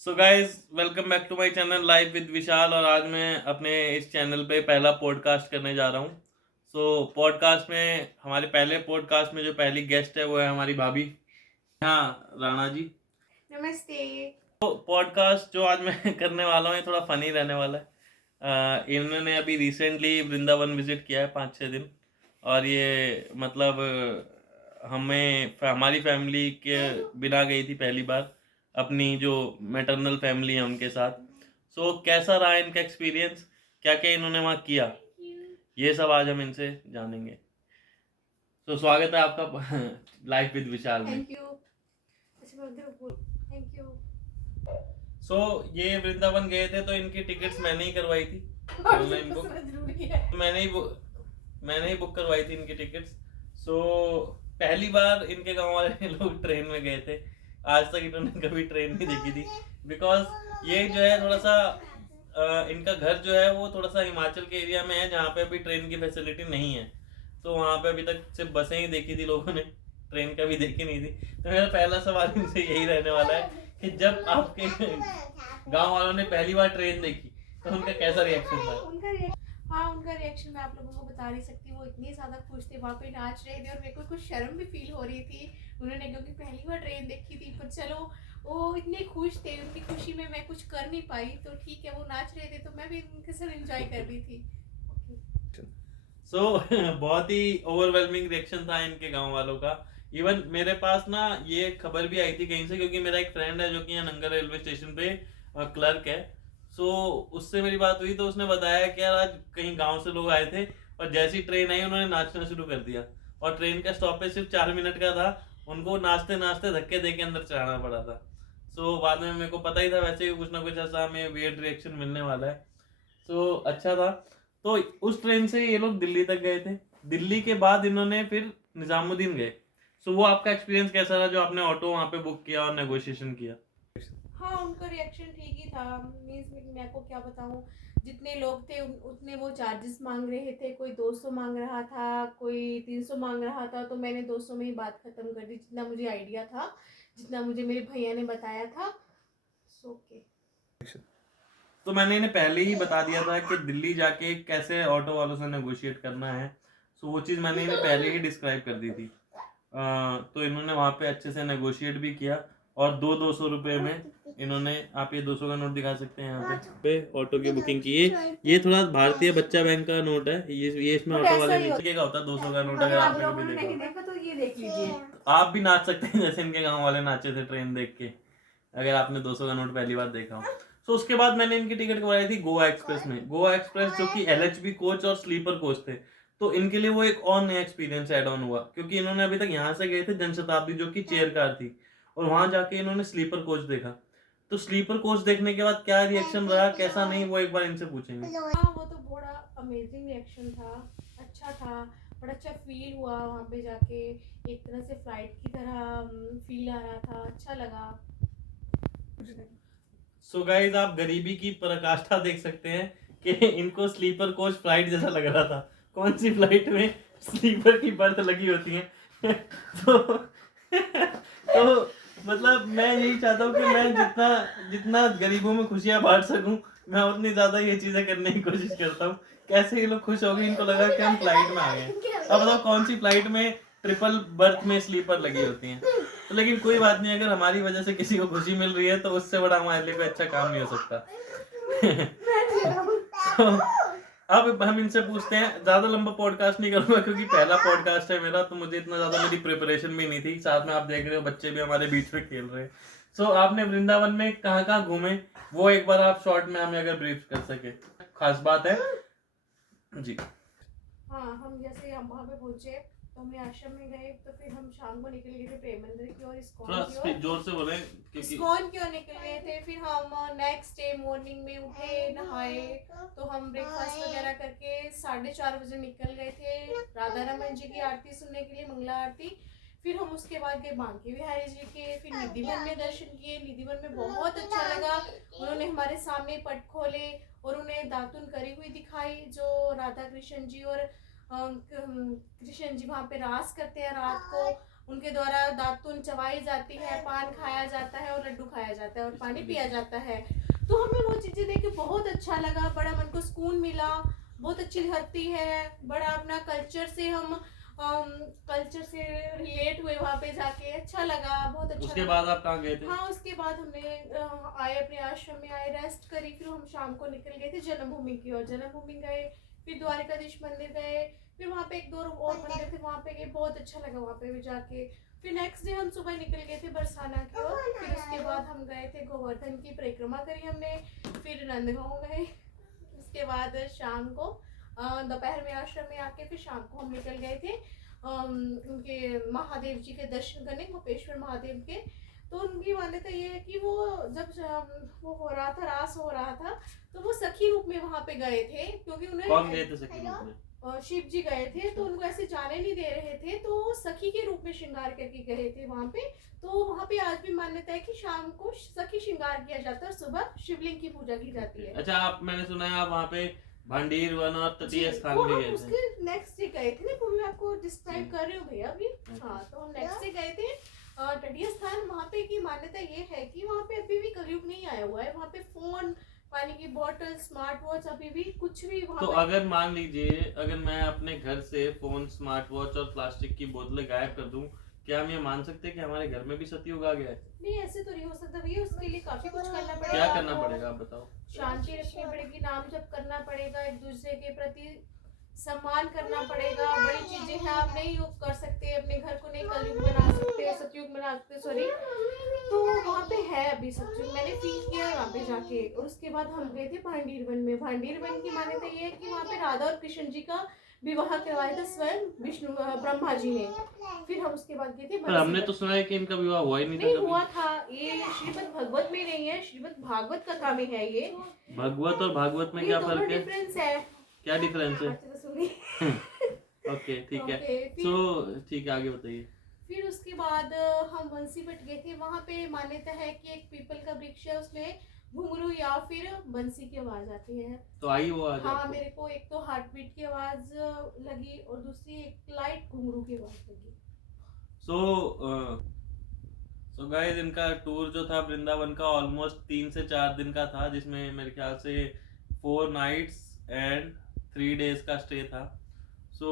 So guys welcome back to my channel live with Vishal. और आज मैं अपने इस चैनल पे पहला पॉडकास्ट करने जा रहा हूँ। पॉडकास्ट में हमारे पहले पॉडकास्ट में जो पहली गेस्ट है वो है हमारी भाभी। हाँ, राणा जी। नमस्ते। पॉडकास्ट जो आज मैं करने वाला हूँ ये थोड़ा फनी रहने वाला है। इन्होंने अभी रिसेंटली वृंदावन विजिट किया है 5-6 दिन। और ये मतलब हमारी फैमिली के बिना गई थी पहली बार, अपनी जो मैटरनल फैमिली है उनके साथ। कैसा रहा इनका एक्सपीरियंस, क्या क्या इन्होंने वहाँ किया, ये सब आज हम इनसे जानेंगे। स्वागत है आपका लाइफ विद विशाल में। Thank you. Thank you. ये वृंदावन गए थे तो इनकी टिकट्स मैंने ही करवाई थी ऑनलाइन बुक। मैंने ही बुक करवाई थी इनकी टिकट्स। पहली बार इनके गांव वाले लोग ट्रेन में गए थे। आज तक इन्होंने कभी ट्रेन नहीं देखी थी। बिकॉज ये जो है थोड़ा सा इनका घर जो है वो थोड़ा सा हिमाचल के एरिया में है जहाँ पे अभी ट्रेन की फैसिलिटी नहीं है। तो वहाँ पे अभी तक सिर्फ बसें ही देखी थी लोगों ने, ट्रेन कभी देखी नहीं थी। तो मेरा पहला सवाल इनसे यही रहने वाला है कि जब आपके गांव वालों ने पहली बार ट्रेन देखी तो उनका कैसा रिएक्शन था? उनका रिएक्शन मैं आप लोगों को बता नहीं सकती। वो इतने ज़्यादा खुश थे, वहाँ पे नाच रहे थे और मेरे को कुछ शर्म भी फील हो रही थी उन्होंने, क्योंकि पहली बार ट्रेन देखी थी। पर चलो, वो इतने खुश थे, उनकी खुशी में मैं कुछ कर नहीं पाई, तो ठीक है, वो नाच रहे थे तो मैं भी उनके साथ एंजॉय कर रही थी। बहुत ही ओवरवेलमिंग रिएक्शन था इनके गांव वालों का। इवन मेरे पास ना ये खबर भी आई थी कहीं से, क्योंकि मेरा एक फ्रेंड है जो कि यहाँ नंगल रेलवे स्टेशन पे क्लर्क है। उससे मेरी बात हुई तो उसने बताया कि यार आज कहीं गांव से लोग आए थे और जैसी ट्रेन आई उन्होंने नाचना शुरू कर दिया। और ट्रेन का स्टॉपेज सिर्फ 4 मिनट का था, उनको नाचते नाचते धक्के दे के अंदर चढ़ाना पड़ा था। बाद में मेरे को पता ही था वैसे ही कुछ ना कुछ ऐसा हमें वियर्ड रिएक्शन मिलने वाला है। अच्छा था। तो उस ट्रेन से ये लोग दिल्ली तक गए थे। दिल्ली के बाद इन्होंने फिर निजामुद्दीन गए। वो आपका एक्सपीरियंस कैसा रहा जो आपने ऑटो वहाँ पे बुक किया और नेगोशिएशन किया? हाँ, उनका रिएक्शन ठीक ही था। मीन्स मैं को क्या बताऊँ, जितने लोग थे उतने वो चार्जेस मांग रहे थे। कोई 200 मांग रहा था, कोई 300 मांग रहा था। तो मैंने 200 में ही बात खत्म कर दी, जितना मुझे आइडिया था, जितना मुझे मेरे भैया ने बताया था। ओके। तो मैंने इन्हें पहले ही बता दिया था कि दिल्ली जाके कैसे ऑटो वालों से नेगोशिएट करना है। वो चीज़ मैंने इन्हें पहले ही डिस्क्राइब कर दी थी। तो इन्होंने वहाँ पे अच्छे से नेगोशिएट भी किया और 200 रुपये में इन्होंने, आप ये 200 का नोट दिखा सकते हैं यहाँ पे ऑटो की बुकिंग की। ये थोड़ा भारतीय बच्चा बैंक का नोट है, ये इसमें ऑटो वाले नीचे का होता है 200 का नोट। अगर आपने कभी देखा तो ये देख लीजिए, तो आप भी नाच सकते हैं जैसे इनके गाँव वाले नाचे थे ट्रेन देख के, अगर आपने 200 का नोट पहली बार देखा हो। उसके बाद मैंने इनकी टिकट करवाई थी गोवा एक्सप्रेस में। गोवा एक्सप्रेस जो कि LHB कोच और स्लीपर कोच थे। तो इनके लिए वो एक और नया एक्सपीरियंस ऐड ऑन हुआ, क्योंकि इन्होंने अभी तक यहाँ से गए थे जनशताब्दी जो कि चेयर कार थी, और वहां जाके इन्होंने स्लीपर कोच देखा। तो स्लीपर कोच देखने के बाद क्या रिएक्शन रहा कैसा नहीं, वो एक बार इनसे पूछेंगे। हाँ, वो तो बड़ा अमेजिंग रिएक्शन था, अच्छा था, बड़ा अच्छा फील हुआ वहाँ पे जाके। एक तरह से फ्लाइट की तरह फील आ रहा था, अच्छा लगा। गाइज आप गरीबी की पराकाष्ठा देख सकते हैं कि इनको स्लीपर कोच फ्लाइट जैसा लग रहा था। कौन सी फ्लाइट में स्लीपर की बर्थ लगी होती है तो तो मतलब मैं यही चाहता हूँ कि मैं जितना जितना गरीबों में खुशियां बांट सकूं, मैं उतनी ज्यादा ये चीजें करने की कोशिश करता हूँ। कैसे ये लोग खुश हो गए, इनको लगा कि हम फ्लाइट में आ गए। अब बताओ कौन सी फ्लाइट में ट्रिपल बर्थ में स्लीपर लगी होती हैं। तो लेकिन कोई बात नहीं, अगर हमारी वजह से किसी को खुशी मिल रही है तो उससे बड़ा हमारे लिए कोई अच्छा काम नहीं हो सकता तो अब हम इनसे पूछते हैं। ज्यादा लंबा पॉडकास्ट नहीं करूंगा क्योंकि पहला पॉडकास्ट है मेरा, तो मुझे इतना ज्यादा मेरी प्रिपरेशन भी नहीं थी। साथ में आप देख रहे हो बच्चे भी हमारे बीच में खेल रहे हैं। आपने वृंदावन में कहाँ कहाँ घूमे, वो एक बार आप शॉर्ट में हमें अगर ब्रीफ कर सके, खास बात है जी। हाँ, हम जैसे हम वहाँ पे पहुंचे तो हमने आश्रम में गए, तो फिर हम शाम को निकल गए थे प्रेम मंदिर की ओर, इस्कॉन की ओर। जोर से बोले इस्कॉन की ओर निकल गए थे। फिर हम नेक्स्ट डे मॉर्निंग में उठे, नहाए, तो हम ब्रेकफास्ट वगैरह करके 4:30 बजे निकल गए थे राधा रमन जी की आरती सुनने के लिए, मंगला आरती। फिर हम उसके बाद गए बांके बिहारी जी के, फिर निधिवन में दर्शन किए। निधिवन में बहुत अच्छा लगा, उन्होंने हमारे सामने पट खोले और उन्हें दातुन करी हुई दिखाई, जो राधा कृष्ण जी और कृष्ण जी वहाँ पे रास करते हैं रात को। उनके द्वारा दातुन चबाई जाती है, पान खाया जाता है और लड्डू खाया जाता है और पानी पिया जाता है। तो हमें वो चीज़ें देख के बहुत अच्छा लगा, बड़ा मन को सुकून मिला, बहुत अच्छी धरती है, बड़ा अपना कल्चर से हम कल्चर से रिलेट हुए वहाँ पे जाके, अच्छा लगा, बहुत अच्छा उसके लगा। बाद आप कहाँ गए थे? हाँ, उसके बाद हमने आए अपने आश्रम में, आए रेस्ट करी, फिर हम शाम को निकल गए थे जन्मभूमि की ओर। जन्मभूमि गए, फिर द्वारिकाधीश मंदिर गए, फिर वहाँ पे एक दो और मंदिर थे वहाँ पे गए, बहुत अच्छा लगा वहाँ पे भी जाके। फिर नेक्स्ट डे हम सुबह निकल गए थे बरसाना की ओर। फिर उसके बाद हम गए थे गोवर्धन की परिक्रमा करी हमने, फिर नंदगांव गए। उसके बाद शाम को दोपहर में आश्रम में आके फिर शाम को हम निकल गए थे उनके महादेव जी के दर्शन करने, गोपेश्वर महादेव के। तो उनकी मान्यता ये है कि वो जब वो हो रहा था, रास हो रहा था, तो वो सखी रूप में वहां पे गए थे, क्योंकि उन्हें कौन गए थे सखी रूप में? शिव जी गए थे, तो उनको ऐसे जाने नहीं दे रहे थे, तो वो सखी के रूप में श्रृंगार करके गए थे वहां पे। तो वहां पे आज भी मान्यता है कि शाम को सखी श्रृंगार किया जाता है और सुबह शिवलिंग की पूजा की जाती है। अच्छा, आप मैंने सुना है आप वहाँ पे भांडीर वन और तटीय स्थान वो भी हम गए थे। उसके नेक्स्ट डे गए थे ना, वो मैं आपको डिस्क्राइब कर रही हूँ भैया अभी। हाँ, तो हम नेक्स्ट डे गए थे तटीय स्थान। वहाँ पे की मान्यता ये है कि वहाँ पे अभी भी कलयुग नहीं आया हुआ है, वहाँ पे फोन, पानी की बोतल, स्मार्ट वॉच, अभी भी कुछ भी वहाँ तो पे। अगर मान लीजिए अगर मैं अपने घर से फोन, स्मार्ट वॉच और प्लास्टिक की बोतलें गायब कर दूं, क्या हम ये मान सकते हैं कि हमारे घर में भी सतयुग आ गया है? नहीं, ऐसे तो नहीं हो सकता भैया, उसके लिए काफी कुछ करना पड़ेगा। क्या करना आपको पड़ेगा आप बताओ? शांति रखनी पड़ेगी, नाम जप करना पड़ेगा, एक दूसरे के प्रति सम्मान करना पड़ेगा, बड़ी चीजें हैं आप नहीं कर सकते, अपने घर को नहीं कलयुग बना सकते, सतयुग बना सकते, सॉरी। तो वहाँ पे है अभी सतयुग, मैंने फील किया है वहाँ पे जाके। और उसके बाद हम गए थे भांडीर वन में। भांडीर वन की मान्यता ये है कि वहाँ पे राधा और कृष्ण जी का विवाह करवाया था स्वयं विष्णु ब्रह्मा जी ने। फिर हम उसके बाद गए थे पर हमने तो सुना है कि इनका विवाह हुआ ही नहीं था कभी। हुआ था, ये श्रीमद् भागवत में नहीं है, श्रीमद् भागवत कथा में है ये। भगवत और भागवत में क्या फर्क है? डिफरेंस है। क्या डिफरेंस है? अच्छा, तो सुनिए। ओके, ठीक है। फिर- तो ठीक है, आगे बताइए। फिर उसके बाद हम बंसीपट गए थे। वहाँ पे मान्यता है कि एक पीपल का वृक्ष है, उसमें घुंघरू या फिर बंसी की आवाज आती है। तो आई वो आज हाँ, आपको? मेरे को एक तो हार्ट बीट की आवाज लगी और दूसरी एक लाइट घुंघरू की आवाज लगी। सो गाइस, इनका टूर जो था वृंदावन का ऑलमोस्ट 3 से 4 दिन का था, जिसमें मेरे ख्याल से 4 नाइट्स एंड 3 डेज का स्टे था। सो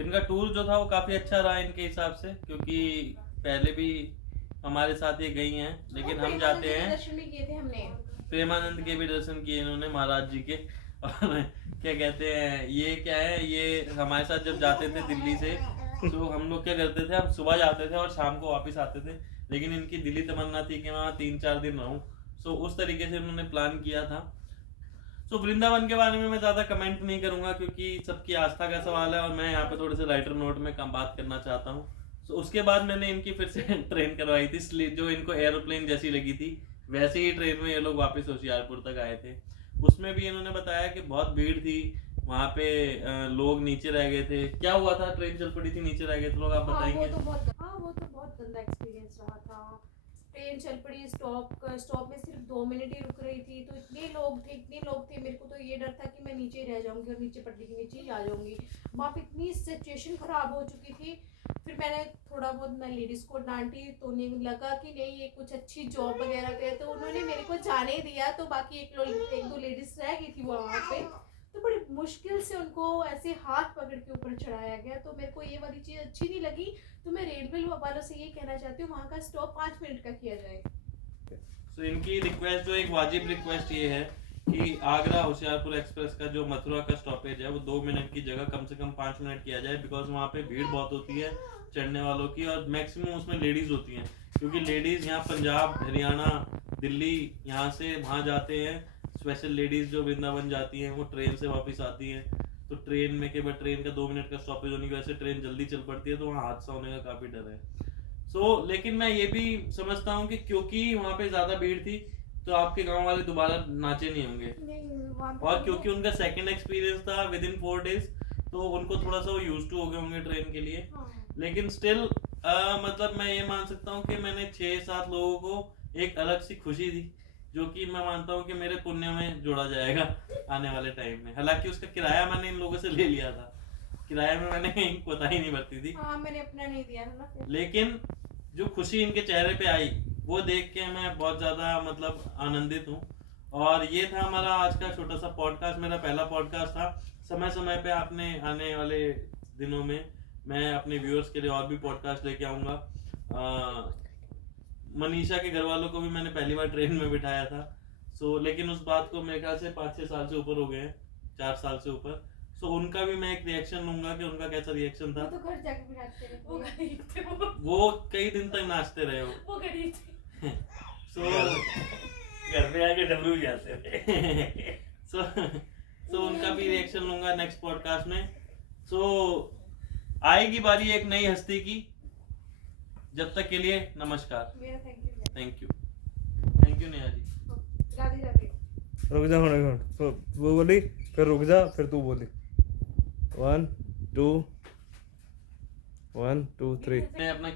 इनका टूर जो था वो काफ़ी अच्छा रहा इनके हिसाब से, क्योंकि पहले भी हमारे साथ ये गई हैं, लेकिन हम जाते हैं। दर्शन भी किए थे हमने, प्रेमानंद के भी दर्शन किए इन्होंने, महाराज जी के। और क्या कहते हैं, ये क्या है, ये हमारे साथ जब जाते थे दिल्ली से, तो हम लोग क्या करते थे, हम सुबह जाते थे और शाम को वापस आते थे, लेकिन इनकी दिली तमन्ना थी कि वहाँ 3-4 दिन रहूं। सो उस तरीके से इन्होंने प्लान किया था। सो वृंदावन के बारे में मैं ज़्यादा कमेंट नहीं करूंगा, क्योंकि सबकी आस्था का सवाल है और मैं यहाँ पे थोड़े से लाइटर नोट में कम बात करना चाहता हूँ। सो उसके बाद मैंने इनकी फिर से ट्रेन करवाई थी, जो इनको एरोप्लेन जैसी लगी थी, वैसे ही ट्रेन में ये लोग वापस होशियारपुर तक आए थे। उसमें भी इन्होंने बताया कि बहुत भीड़ थी वहाँ पे, लोग नीचे रह गए थे। क्या हुआ था, ट्रेन चल पड़ी थी, नीचे रह गए थे लोग, आप बताएंगे? वो तो बहुत गंदा एक्सपीरियंस रहा था। ट्रेन चल पड़ी, स्टॉप में सिर्फ 2 मिनट ही रुक रही थी, तो इतने लोग थे, मेरे को तो ये डर था कि मैं नीचे रह जाऊंगी और नीचे पटरी के नीचे ही आ जाऊंगी। वहाँ पे इतनी सिचुएशन खराब हो चुकी थी। फिर मैंने थोड़ा बहुत मैं लेडीज को डांटी, तो उन्हें लगा कि नहीं ये कुछ अच्छी जॉब वगैरह पे, तो उन्होंने मेरे को जाने दिया। तो बाकी एक दो लेडीज रह गई थी वहाँ पे, तो बड़ी मुश्किल से उनको ऐसे हाथ पकड़ के ऊपर चढ़ाया गया। तो मेरे को ये वाली चीज़ अच्छी नहीं लगी। तो मैं रेलवे वालों से ये कहना चाहती हूँ, वहाँ का स्टॉप 5 मिनट का किया जाए। तो इनकी रिक्वेस्ट, जो एक वाजिब रिक्वेस्ट ये है कि आगरा होशियारपुर एक्सप्रेस का जो मथुरा का स्टॉपेज है वो 2 मिनट की जगह कम से कम 5 मिनट किया जाए, बिकॉज वहाँ पे भीड़ बहुत होती है चढ़ने वालों की, और मैक्सिमम उसमें लेडीज होती हैं, क्योंकि लेडीज यहाँ पंजाब, हरियाणा, दिल्ली, यहाँ से वहाँ जाते हैं। स्पेशल लेडीज जो वृंदावन जाती हैं वो ट्रेन से वापस आती हैं, तो ट्रेन में केवल ट्रेन का 2 मिनट का स्टॉपेज होने की वजह से ट्रेन जल्दी चल पड़ती है, तो वहाँ हादसा होने का काफ़ी डर है। लेकिन मैं ये भी समझता हूँ कि क्योंकि वहाँ पे ज़्यादा भीड़ थी, तो आपके गांव वाले दोबारा नाचे नहीं होंगे, और क्योंकि उनका सेकंड एक्सपीरियंस था विद इन 4 डेज, तो उनको थोड़ा सा वो यूज टू हो गए होंगे ट्रेन के लिए। लेकिन स्टिल मतलब मैं ये मान सकता हूँ कि मैंने 6-7 लोगों को एक अलग सी खुशी दी, जो कि मैं मानता हूँ कि मेरे पुण्य में जोड़ा जाएगा आने वाले टाइम में। हालांकि उसका किराया मैंने इन लोगों से ले लिया था। किराए में मैंने कहीं कोताही नहीं बरती थी, हाँ मैंने अपना नहीं दिया था ना फिर। लेकिन जो खुशी इनके चेहरे पे आई वो देख के मैं बहुत ज़्यादा मतलब आनंदित हूँ। और ये था हमारा आज का छोटा सा पॉडकास्ट, मेरा पहला पॉडकास्ट था। समय समय पे आपने आने वाले दिनों में मैं अपने व्यूअर्स के लिए और भी पॉडकास्ट लेके आऊँगा। मनीषा के घर वालों को भी मैंने पहली बार ट्रेन में बिठाया था, लेकिन उस बात को मेरे ख्याल से 5-6 साल से ऊपर हो गए हैं, 4 साल से ऊपर। उनका भी मैं एक रिएक्शन लूंगा कि उनका कैसा रिएक्शन था। वो तो घर जाके भी नाचते रहे, वो गरीब थे वो कई दिन तक नाचते रहे वो गरीब थे। घर पे आके डब्लू जाते थे। उनका भी रिएक्शन लूंगा नेक्स्ट पॉडकास्ट में। आएगी बारी एक नई हस्ती की, जब तक के लिए नमस्कार। मेरा thank you. Thank you Neha ji. Radhe Radhe. रुक जा एक मिनट, वो बोली फिर रुक जा, फिर तू बोली 1 2 1 2 3। मैं अपना